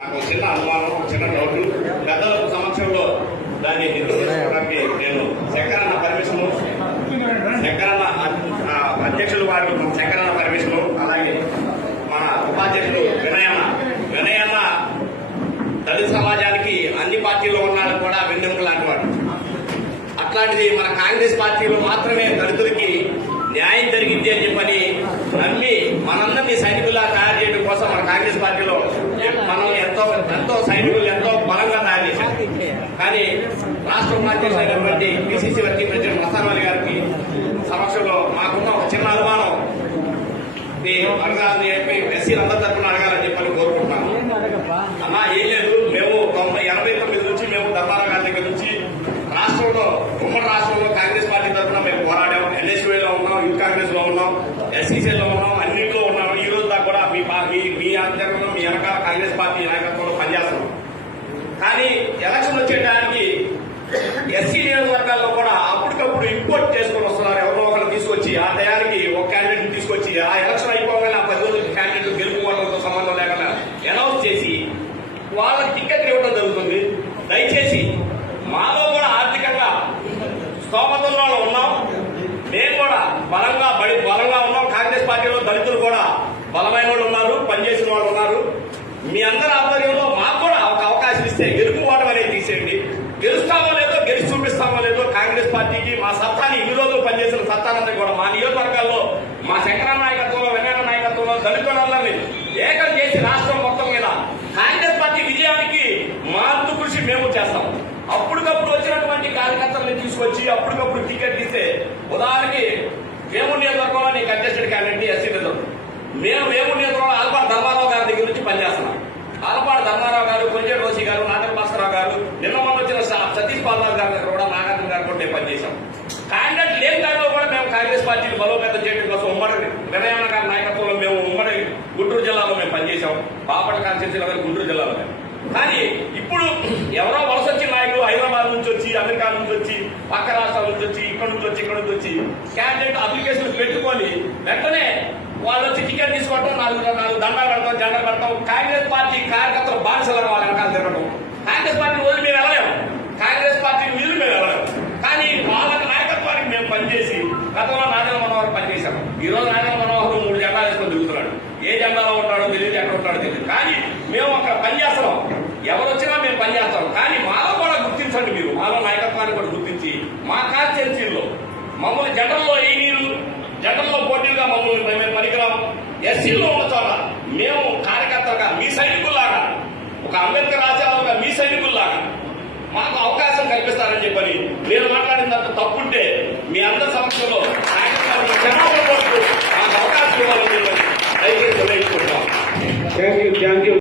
నాకు చిన్న అనుమానం, చిన్న డౌట్ పెద్దల సమక్షంలో దాన్ని నిర్వహించుకోవడానికి నేను శంకరన్న పర్మిషన్, శంకరన్న అధ్యక్షులు వారు శంకరన్న పర్మిషన్, అలాగే మన ఉపాధ్యక్షులు వినయన్న దళిత సమాజానికి అన్ని పార్టీల్లో ఉన్నాడు కూడా వెన్నెముక లాంటి వాడు. అట్లాంటిది మన కాంగ్రెస్ పార్టీలో మాత్రమే దళితులకి న్యాయం జరిగింది అని చెప్పని నమ్మి మనందరినీ సైనికుల్లా తయారు చేయడం కోసం మన కాంగ్రెస్ పార్టీలో మనం ఎంతో సైనికులు ఎంతో బలంగా తయారు చేశారు. కానీ రాష్ట్ర ఉపాధ్యక్షులు అయినటువంటి PCC working president Mastan Ali గారికి సమక్షంలో మాకున్న ఒక చిన్న అనుమానం అడగాలని చెప్పి ఎస్సీలందరి తరఫున అడగాలని చెప్పని కోరుకుంటున్నాను. అన్నా ఏం లేదు, మేము 89 నుంచి మేము ధర్మారావు గారి దగ్గర నుంచి రాష్ట్రంలో ఉమ్మడి రాష్ట్రంలో కాంగ్రెస్ పార్టీ తరఫున మేము పోరాడాం. ఎన్ఎస్యూలో ఉన్నాం, యూత్ కాంగ్రెస్ లో ఉన్నాం, ఎస్సీసీలో ఉన్నాం, అన్నింటిలో ఉన్నాం. ఈ రోజు దాకా కూడా మీ ఆధ్వర్యంలో మీ వెనకాల కాంగ్రెస్ పార్టీ నాయకత్వంలో పనిచేస్తున్నాం. కానీ ఎలక్షన్ వచ్చే టైంకి ఎస్సీ నియోజకవర్గాల్లో కూడా అప్పటికప్పుడు ఇంపోర్ట్ చేసుకుని వస్తున్నారు. ఎవరో ఒకరు తీసుకొచ్చి ఆ టయానికి ఒక క్యాండిడేట్ తీసుకొచ్చి ఆ ఎలక్షన్ అయిపోగానే ఆ 10 రోజుల క్యాండిడేట్ గెలుపుకోవడంతో సంబంధం లేకుండా అనౌన్స్ చేసి వాళ్ళకి టికెట్ ఇవ్వడం జరుగుతుంది. దయచేసి మాలో కూడా ఆర్థికంగా స్తోమతంలో ఉన్నాం, మేము కూడా బలంగా ఉన్నాం. కాంగ్రెస్ పార్టీలో దళితులు కూడా బలమైన వాళ్ళు ఉన్నారు, పనిచేసిన వాళ్ళు ఉన్నారు. మీ అందరి ఆధ్వర్యంలో మాకు కూడా ఒక అవకాశం ఇస్తే గెలుపు ఓటం అనేది తీసేయండి. గెలుస్తామో లేదో, గెలిచి చూపిస్తామో లేదో కాంగ్రెస్ పార్టీకి మా సత్తాని ఇన్ని రోజులు పనిచేసిన సత్తానంతా కూడా మా నియోజకవర్గాల్లో మా శంకరన్న నాయకత్వంలో, వెంకన్న నాయకత్వంలో దళితులందరినీ ఏకం చేసి రాష్ట్రం మొత్తం మీద కాంగ్రెస్ పార్టీ విజయానికి మా అంతు కృషి మేము చేస్తాం. అప్పటికప్పుడు వచ్చినటువంటి కార్యకర్తల్ని తీసుకొచ్చి అప్పటికప్పుడు టికెట్ ఇస్తే, ఉదాహరణకి వేమూరు నియోజకవర్గంలో నేను contested candidate SC reserve, Vemuru నియోజకవర్గంలో ఆలపాటి ధర్మారావు గారి దగ్గర నుంచి పనిచేస్తున్నాం. ఆలపాటి ధర్మారావు గారు, కొంజేటి రోసి గారు, నాగర్ భాస్కరరావు గారు, నిన్న మొన్న వచ్చిన సతీష్ పాల్వాల్ గారి దగ్గర కూడా నాగార్జున గారు కూడా మేము పనిచేశాం. క్యాండిడేట్ లేని టైంలో కూడా మేము కాంగ్రెస్ పార్టీని బలోపేతం చేయడం కోసం ఉమ్మడి వినయన్న గారి నాయకత్వంలో మేము ఉమ్మడి గుంటూరు జిల్లాలో మేము పనిచేశాం. బాపట్ల కాన్స్టిట్యూన్సీలో గారు గుంటూరు జిల్లాలో. కానీ ఇప్పుడు ఎవరో వలస వచ్చిన నాయకులు హైదరాబాద్ నుంచి వచ్చి, అమెరికా నుంచి వచ్చి, పక్క రాష్ట్రాల నుంచి వచ్చి, ఇక్కడ నుంచి వచ్చి క్యాండిడేట్ అప్లికేషన్ పెట్టుకొని వెంటనే వాళ్ళు వచ్చి టికెట్ తీసుకోవటం, నాలుగు దండాలు పెడతాం, జెండాలు పెడతాం. కాంగ్రెస్ పార్టీ కార్యకర్తలు బానిసలుగా వాళ్ళ వెనకాల తిరగడం. కాంగ్రెస్ పార్టీ రోజు మేము వెళ్ళలేము, కాంగ్రెస్ పార్టీ మీరు మేము వెళ్ళలేము. కానీ వాళ్ళ నాయకత్వానికి మేము పనిచేసి గతంలో నాగేంద్ర మనోహర్ పనిచేశాం. ఈ రోజు నాగేంద్ర మనోహర్ 3 జెండాలు వేసుకొని తిరుగుతున్నాడు. ఏ జెండాలో ఉంటాడో తెలియదు, ఎక్కడ ఉంటాడో తెలియదు. కానీ మేము అక్కడ పనిచేస్తున్నాం. ఎవరు వచ్చినా మేము పనిచేస్తాం. కానీ మాలో కూడా గుర్తించండి, మీరు మాలో నాయకత్వాన్ని కూడా గుర్తించి మా కాన్స్టిట్యూన్సీల్లో మమ్మల్ని జనరల్లో పోటీగా మమ్మల్ని మేము పనికిరాం. ఎస్సీలో ఉన్న చోట మేము కార్యకర్తలుగా మీ సైనికుల్లాగా, ఒక అంబేద్కర్ రాజ్యాంగంగా మీ సైనికుల్లాగా మాకు అవకాశం కల్పిస్తారని చెప్పని నేను మాట్లాడినంత తప్పుంటే మీ అందరి సమక్షంలో మాకు అవకాశం ఇవ్వాలని చెప్పని దయచేసి నిర్ణయించుకుంటాం. Thank you.